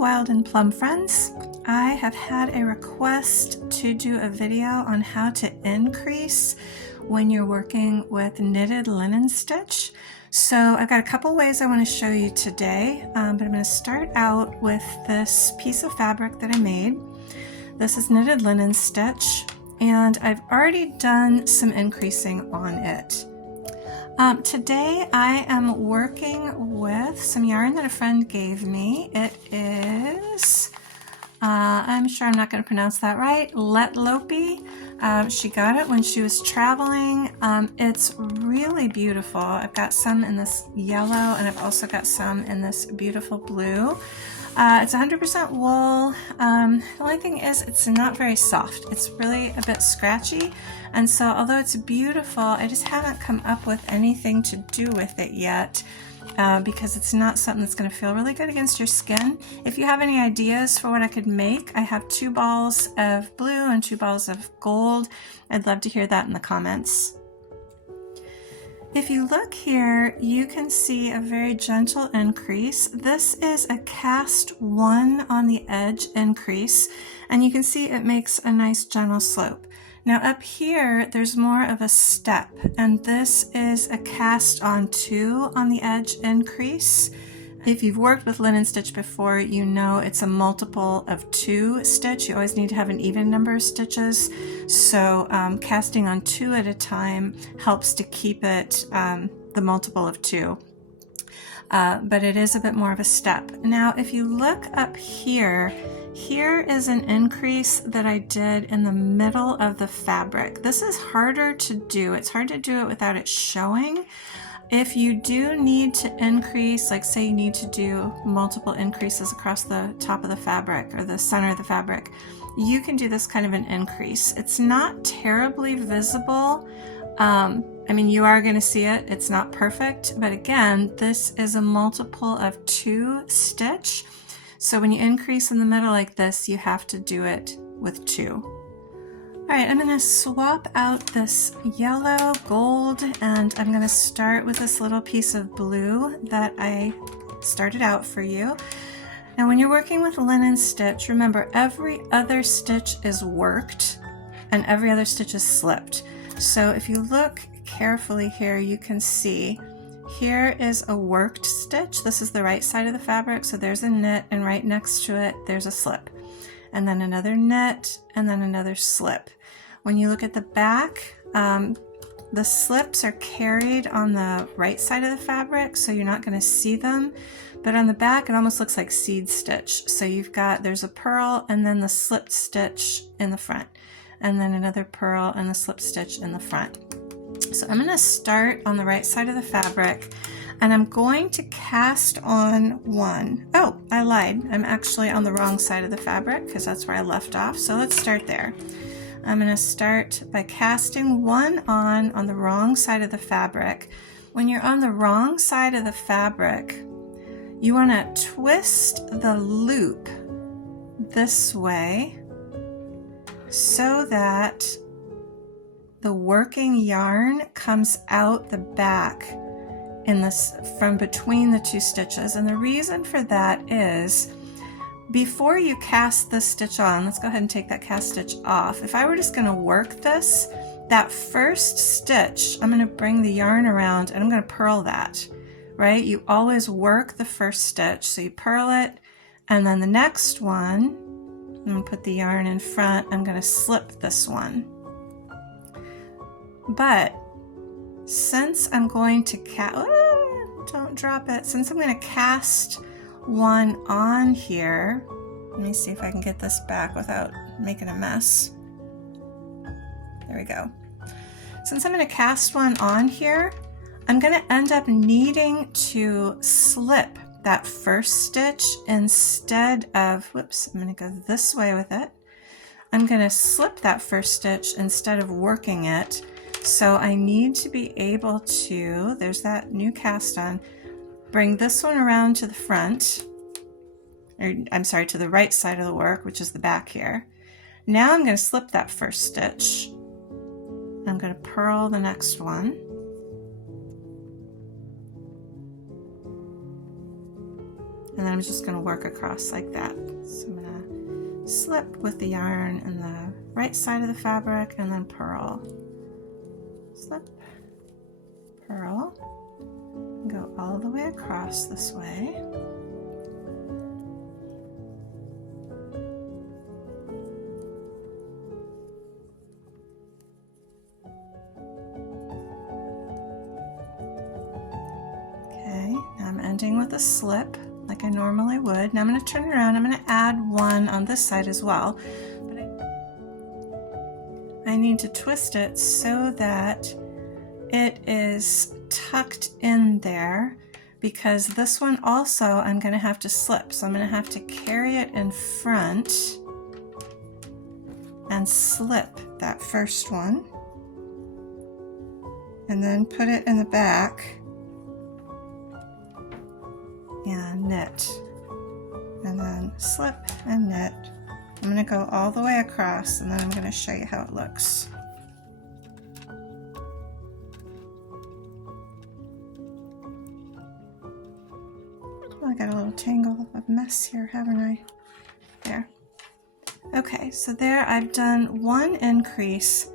Wild and Plum friends. I have had a request to do a video on how to increase when you're working with knitted linen stitch. So I've got a couple ways I want to show you today, but I'm going to start out with this piece of fabric that I made. This is knitted linen stitch, and I've already done some increasing on it. Today I am working with some yarn that a friend gave me. It is, I'm sure I'm not going to pronounce that right, Letlopi. She got it when she was traveling. It's really beautiful. I've got some in this yellow and I've also got some in this beautiful blue. It's 100% wool. The only thing is it's not very soft. It's really a bit scratchy, and so although it's beautiful, I just haven't come up with anything to do with it yet because it's not something that's going to feel really good against your skin. If you have any ideas for what I could make, I have 2 balls of blue and 2 balls of gold. I'd love to hear that in the comments. If you look here, you can see a very gentle increase. This is a cast 1 on the edge increase, and you can see it makes a nice gentle slope. Now up here, there's more of a step, and this is a cast on 2 on the edge increase. If you've worked with linen stitch before, you know it's a multiple of 2 stitch. You always need to have an even number of stitches. So casting on 2 at a time helps to keep it the multiple of 2. But it is a bit more of a step. Now, if you look up here, here is an increase that I did in the middle of the fabric. This is harder to do. It's hard to do it without it showing. If you do need to increase, like say you need to do multiple increases across the top of the fabric or the center of the fabric, you can do this kind of an increase. It's not terribly visible. I mean, you are going to see it. It's not perfect, but again, this is a multiple of 2 stitch. So when you increase in the middle like this, you have to do it with 2. All right, I'm going to swap out this yellow, gold, and I'm going to start with this little piece of blue that I started out for you. Now when you're working with linen stitch, remember every other stitch is worked and every other stitch is slipped. So if you look carefully here, you can see here is a worked stitch. This is the right side of the fabric, so there's a knit, and right next to it there's a slip. And then another knit, and then another slip. When you look at the back, the slips are carried on the right side of the fabric, so you're not going to see them. But on the back, it almost looks like seed stitch. So there's a purl and then the slipped stitch in the front, and then another purl and the slip stitch in the front. So I'm going to start on the right side of the fabric, and I'm going to cast on 1. Oh, I lied. I'm actually on the wrong side of the fabric because that's where I left off. So let's start there. I'm going to start by casting 1 on the wrong side of the fabric. When you're on the wrong side of the fabric, you want to twist the loop this way so that the working yarn comes out the back from between the 2 stitches. And the reason for that is before you cast this stitch on, let's go ahead and take that cast stitch off. If I were just going to work this, that first stitch, I'm going to bring the yarn around and I'm going to purl that, right? You always work the first stitch. So you purl it, and then the next one, I'm going to put the yarn in front. I'm going to slip this one. But since I'm going to don't drop it. Since I'm going to cast 1 on here, let me see if I can get this back without making a mess. There we go. Since I'm going to cast 1 on here, I'm going to end up needing to slip that first stitch instead of, whoops, I'm going to go this way with it. I'm going to slip that first stitch instead of working it. So I need to be able to, there's that new cast on, bring this one around to the front, or I'm sorry, to the right side of the work, which is the back here. Now I'm going to slip that first stitch. I'm going to purl the next one. And then I'm just going to work across like that. So I'm going to slip with the yarn in the right side of the fabric and then purl. Slip, purl, and go all the way across this way. Okay, now I'm ending with a slip like I normally would. Now I'm going to turn it around. I'm going to add one on this side as well. But I need to twist it so that it is tucked in there, because this one also I'm going to have to slip. So I'm going to have to carry it in front and slip that first one, and then put it in the back and knit, and then slip and knit. I'm going to go all the way across, and then I'm going to show you how it looks. Oh, I got a little tangle of mess here, haven't I? There. Okay, so there I've done one increase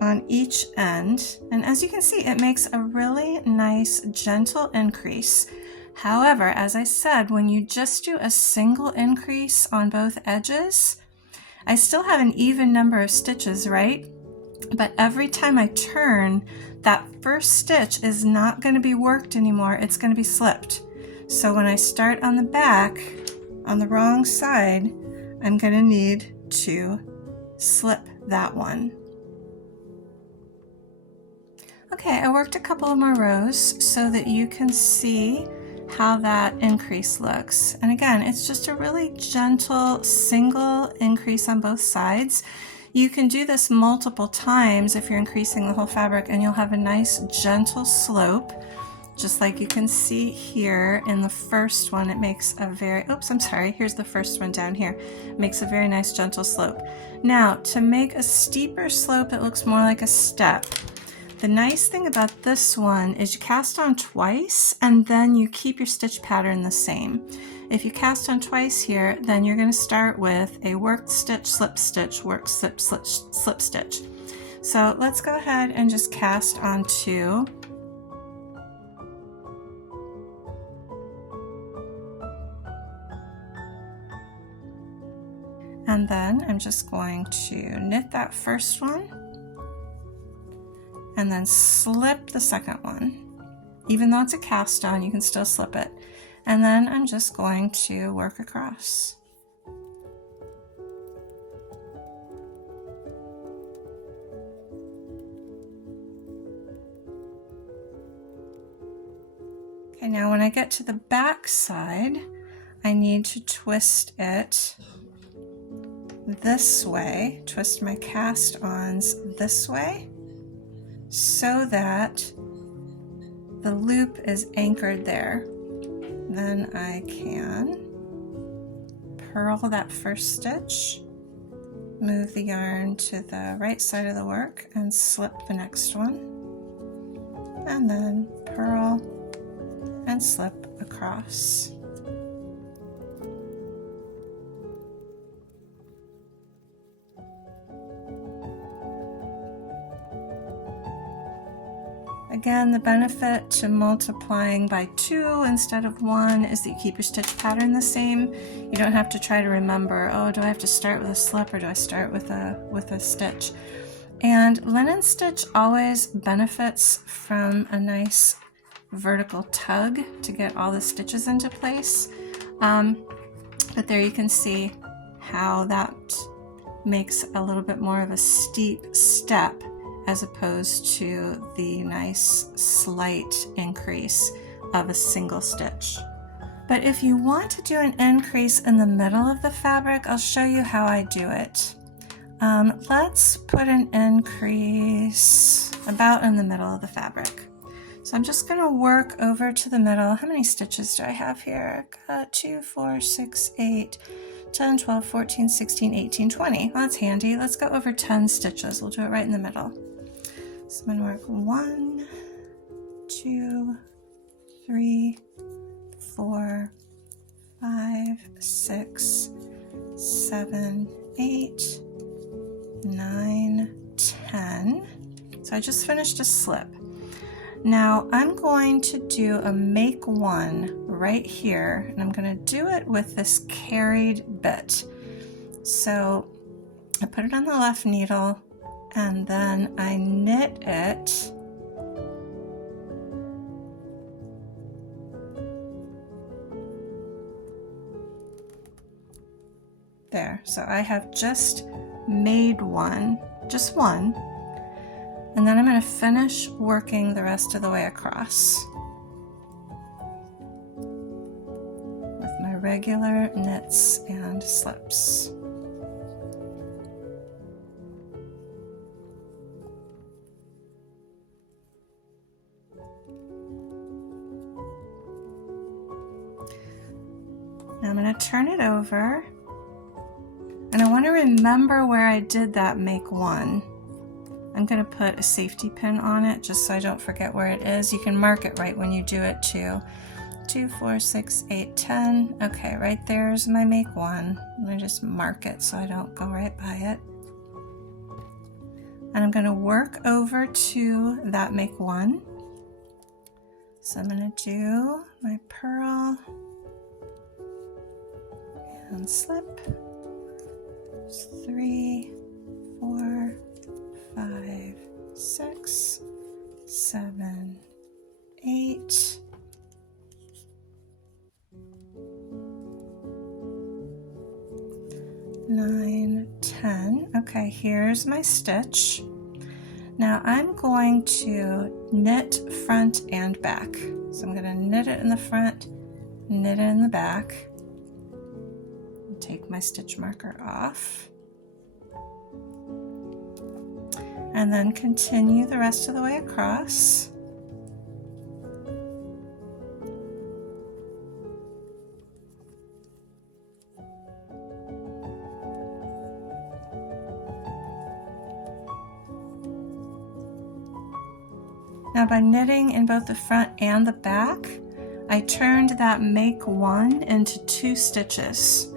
on each end, and as you can see, it makes a really nice gentle increase. However, as I said, when you just do a single increase on both edges, I still have an even number of stitches, right? But every time I turn, that first stitch is not going to be worked anymore, it's going to be slipped. So when I start on the back, on the wrong side, I'm going to need to slip that one. Okay, I worked a couple of more rows so that you can see how that increase looks. And again, it's just a really gentle single increase on both sides. You can do this multiple times if you're increasing the whole fabric, and you'll have a nice gentle slope. Just like you can see here in the first one, it makes a very, oops, I'm sorry, here's the first one down here. It makes a very nice gentle slope. Now, to make a steeper slope, it looks more like a step. The nice thing about this one is you cast on twice and then you keep your stitch pattern the same. If you cast on twice here, then you're going to start with a worked stitch, slip stitch, worked slip, slip stitch. So let's go ahead and just cast on two. And then I'm just going to knit that first one and then slip the second one. Even though it's a cast on, you can still slip it. And then I'm just going to work across. Okay, now when I get to the back side, I need to twist it this way, twist my cast-ons this way, so that the loop is anchored there. Then I can purl that first stitch, move the yarn to the right side of the work and slip the next one, and then purl and slip across. Again, the benefit to multiplying by 2 instead of 1 is that you keep your stitch pattern the same. You don't have to try to remember, oh, do I have to start with a slip or do I start with a stitch? And linen stitch always benefits from a nice vertical tug to get all the stitches into place. But there you can see how that makes a little bit more of a steep step as opposed to the nice slight increase of a single stitch. But if you want to do an increase in the middle of the fabric, I'll show you how I do it. Let's put an increase about in the middle of the fabric. So I'm just going to work over to the middle. How many stitches do I have here? I've got 2, 4, 6, 8, 10, 12, 14, 16, 18, 20. Well, that's handy. Let's go over 10 stitches. We'll do it right in the middle. So I'm going to work 1, 2, 3, 4, 7, 8, 9, 10. So I just finished a slip. Now I'm going to do a make one right here, and I'm going to do it with this carried bit. So I put it on the left needle and then I knit it there. So I have just made one, just one. And then I'm going to finish working the rest of the way across with my regular knits and slips. Now I'm going to turn it over, and I want to remember where I did that make one. I'm going to put a safety pin on it just so I don't forget where it is. You can mark it right when you do it too. 2, 4, 6, 8, 10. Okay, right there's my make one. I'm going to just mark it so I don't go right by it. And I'm going to work over to that make one. So I'm going to do my purl and slip. 3, 4, 5, 6, 7, 8. 9, 10. Okay, here's my stitch. Now I'm going to knit front and back. So I'm going to knit it in the front, knit it in the back. Take my stitch marker off. And then continue the rest of the way across. Now by knitting in both the front and the back, I turned that make one into 2 stitches.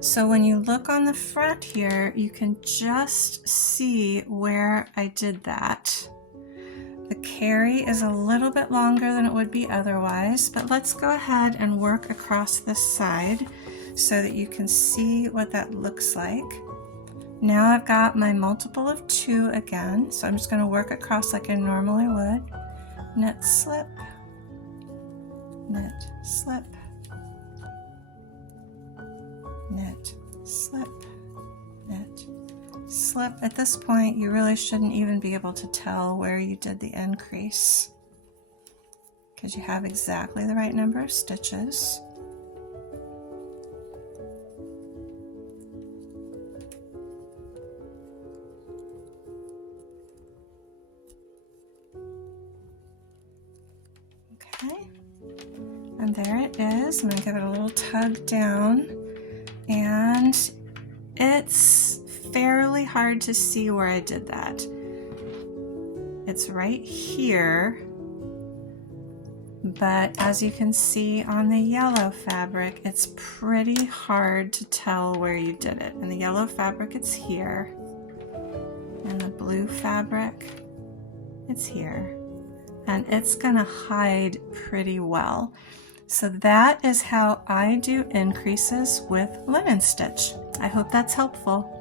So when you look on the front here, you can just see where I did that. The carry is a little bit longer than it would be otherwise, but let's go ahead and work across this side so that you can see what that looks like. Now I've got my multiple of 2 again, so I'm just going to work across like I normally would. Knit, slip, knit, slip, knit, slip, knit, slip. At this point, you really shouldn't even be able to tell where you did the increase because you have exactly the right number of stitches. Okay, and there it is. I'm going to give it a little tug down, and it's fairly hard to see where I did that. It's right here, but as you can see on the yellow fabric, it's pretty hard to tell where you did it. In the yellow fabric, it's here, and the blue fabric, it's here. And it's gonna hide pretty well. So that is how I do increases with linen stitch. I hope that's helpful.